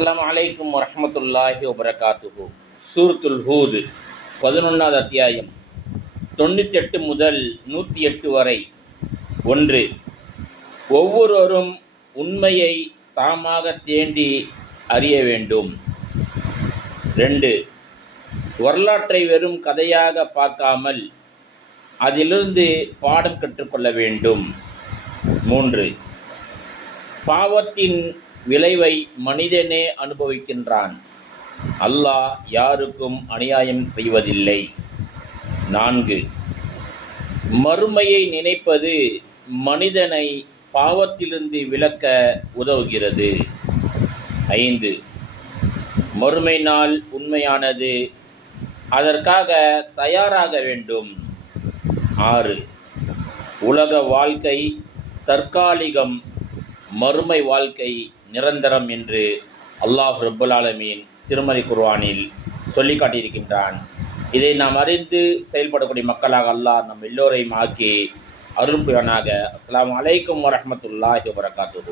அஸ்ஸலாமு அலைக்கும் வரஹ்மத்துல்லாஹி வபரகாத்துஹு. சூரத்துல் ஹூத் 11வது அத்தியாயம் 98 முதல் 108 வரை. 1. ஒவ்வொருவரும் உண்மையை தாமாக தேடி அறிய வேண்டும். 2. வரலாற்றை வெறும் கதையாக பார்க்காமல் அதிலிருந்து பாடம் கற்றுக்கொள்ள வேண்டும். 3. பாவத்தின் விளைவை மனிதனே அனுபவிக்கின்றான். அல்லாஹ் யாருக்கும் அநியாயம் செய்வதில்லை. 4. மறுமையை நினைப்பது மனிதனை பாவத்திலிருந்து விலக்க உதவுகிறது. 5. மறுமை நாள் உண்மையானது, அதற்காக தயாராக வேண்டும். 6. உலக வாழ்க்கை தற்காலிகம், மறுமை வாழ்க்கை நிரந்தரம் என்று அல்லாஹ் ரப்புல் ஆலமீன் திருமறை குர்ஆனில் சொல்லி காட்டியிருக்கின்றான். இதை நாம் அறிந்து செயல்படக்கூடிய மக்களாக அல்லாஹ் நம் எல்லோரையும் ஆக்கி அருள் புரிவானாக. அஸ்ஸலாமு அலைக்கும் வரஹ்மத்துல்லாஹி வபரகாத்துஹு.